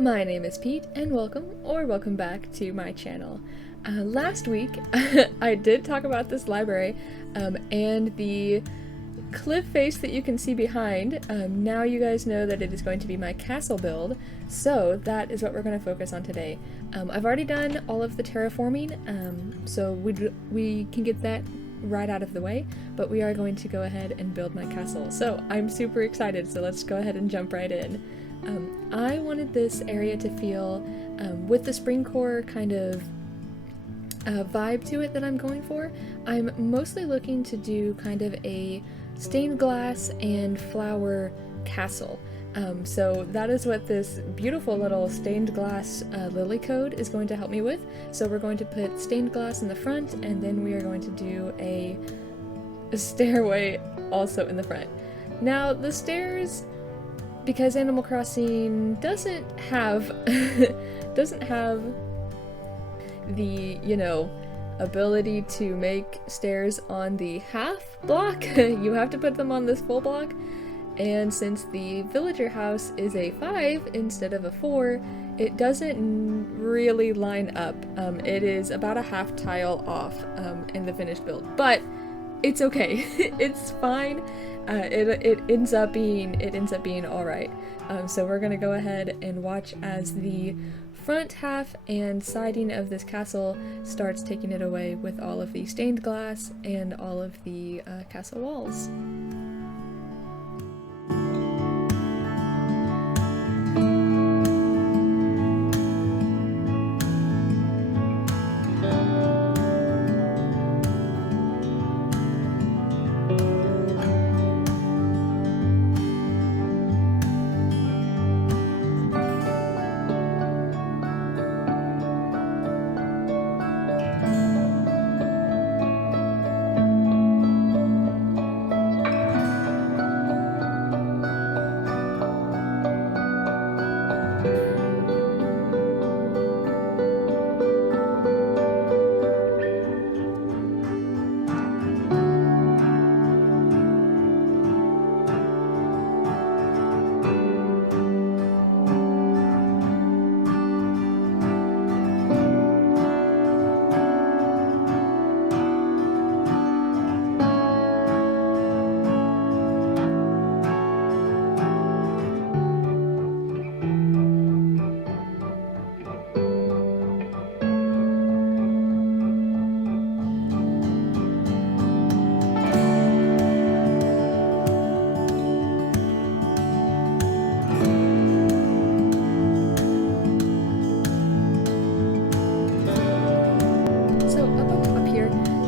My name is Pete, and welcome back to my channel. Last week, I did talk about this library, and the cliff face that you can see behind. Now you guys know that it is going to be my castle build, so that is what we're going to focus on today. I've already done all of the terraforming, so we can get that right out of the way, but we are going to go ahead and build my castle. So I'm super excited, so let's go ahead and jump right in. I wanted this area to feel, with the Springcore kind of vibe to it that I'm going for, I'm mostly looking to do kind of a stained glass and flower castle. So that is what this beautiful little stained glass lily code is going to help me with. So we're going to put stained glass in the front, and then we are going to do a stairway also in the front. Now the stairs, because Animal Crossing doesn't have the, ability to make stairs on the half block, you have to put them on this full block. And since the villager house is a 5 instead of a 4, it doesn't really line up. It is about a half tile off in the finished build, but it's okay. It's fine. It ends up being all right. So we're gonna go ahead and watch as the front half and siding of this castle starts taking it away with all of the stained glass and all of the castle walls.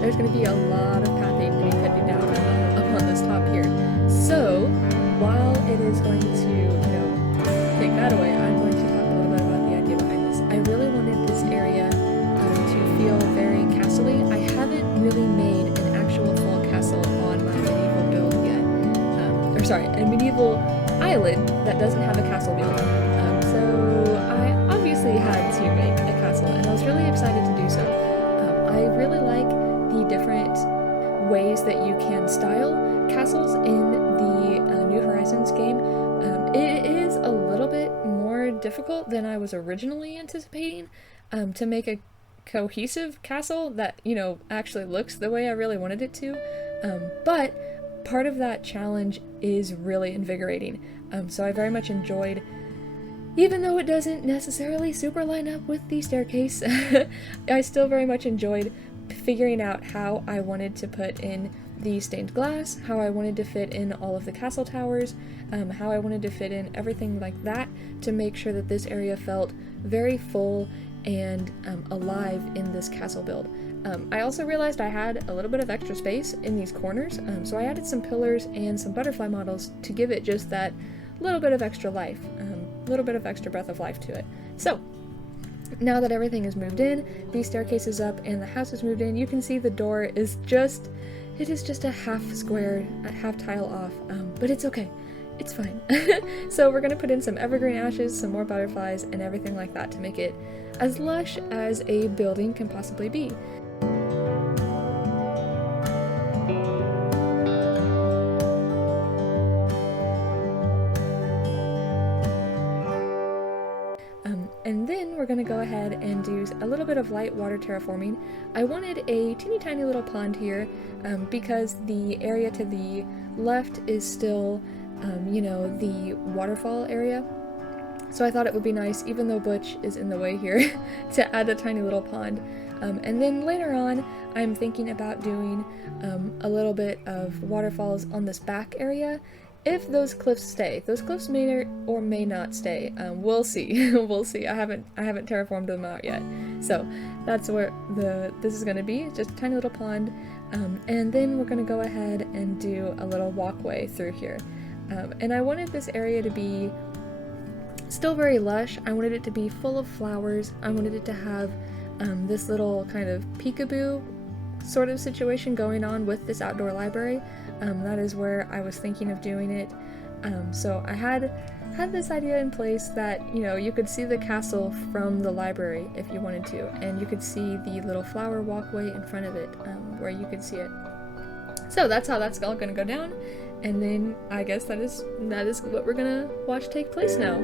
There's going to be a lot of pathing to be cutting down up on this top here. So while it is going to, take that away, I'm going to talk a little bit about the idea behind this. I really wanted this area to feel very castle-y. I haven't really made an actual full castle on my medieval build yet. A medieval island that doesn't have a castle build. So I obviously had to make a castle, and I was really excited to do so. I really like the different ways that you can style castles in the New Horizons game. It is a little bit more difficult than I was originally anticipating to make a cohesive castle that, actually looks the way I really wanted it to. But part of that challenge is really invigorating. So I very much enjoyed, even though it doesn't necessarily super line up with the staircase, I still very much enjoyed figuring out how I wanted to put in the stained glass, how I wanted to fit in all of the castle towers, how I wanted to fit in everything like that to make sure that this area felt very full and alive in this castle build. I also realized I had a little bit of extra space in these corners, so I added some pillars and some butterfly models to give it just that little bit of extra life, little bit of extra breath of life to it. So now that everything is moved in, the staircase is up, and the house is moved in, you can see the door is just a half square, a half tile off, but it's okay. It's fine. So we're gonna put in some evergreen ashes, some more butterflies, and everything like that to make it as lush as a building can possibly be. And then we're gonna go ahead and do a little bit of light water terraforming. I wanted a teeny tiny little pond here because the area to the left is still, you know, the waterfall area. So I thought it would be nice, even though Butch is in the way here, to add a tiny little pond. And then later on, I'm thinking about doing a little bit of waterfalls on this back area. If those cliffs stay, those cliffs may or may not stay. We'll see. We'll see. I haven't terraformed them out yet. So that's where this is gonna be, just a tiny little pond. And then we're gonna go ahead and do a little walkway through here. And I wanted this area to be still very lush. I wanted it to be full of flowers. I wanted it to have this little kind of peekaboo sort of situation going on with this outdoor library. That is where I was thinking of doing it. So I had this idea in place that, you know, you could see the castle from the library if you wanted to, and you could see the little flower walkway in front of it where you could see it. So that's how that's all gonna go down, and then I guess that is what we're gonna watch take place now.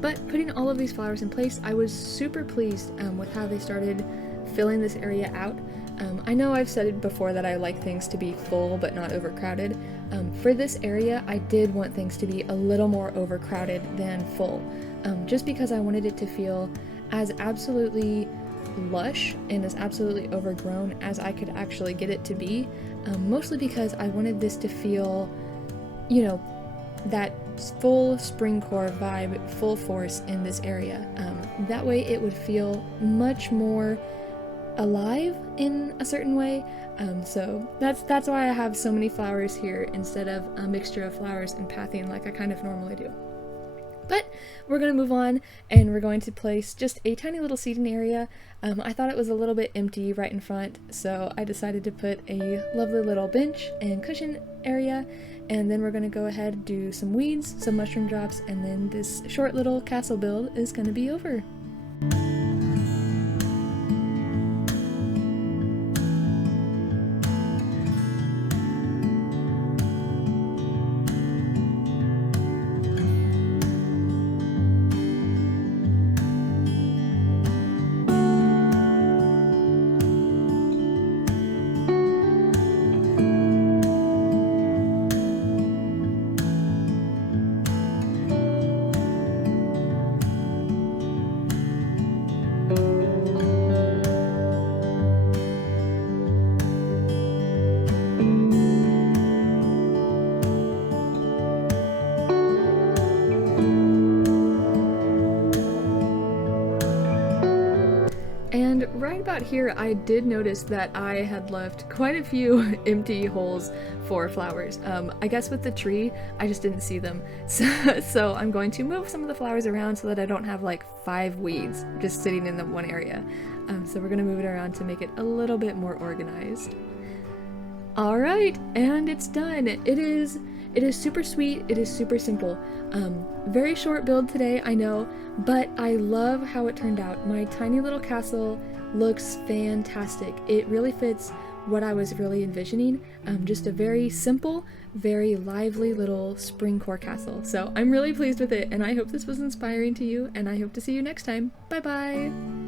But putting all of these flowers in place, I was super pleased with how they started filling this area out. I know I've said it before that I like things to be full but not overcrowded. For this area, I did want things to be a little more overcrowded than full, just because I wanted it to feel as absolutely lush and as absolutely overgrown as I could actually get it to be, mostly because I wanted this to feel, you know, that full Springcore vibe, full force in this area. That way it would feel much more alive in a certain way. So that's why I have so many flowers here instead of a mixture of flowers and pathing like I kind of normally do. But we're going to move on, and we're going to place just a tiny little seating area. I thought it was a little bit empty right in front, so I decided to put a lovely little bench and cushion area, and then we're going to go ahead and do some weeds, some mushroom drops, and then this short little castle build is going to be over. And right about here, I did notice that I had left quite a few empty holes for flowers. I guess with the tree, I just didn't see them. So I'm going to move some of the flowers around so that I don't have like 5 weeds just sitting in the one area. So we're gonna move it around to make it a little bit more organized. All right, and it's done. It is super sweet. It is super simple. Very short build today, I know, but I love how it turned out. My tiny little castle looks fantastic. It really fits what I was really envisioning. Just a very simple, very lively little Springcore castle. So I'm really pleased with it, and I hope this was inspiring to you, and I hope to see you next time. Bye bye!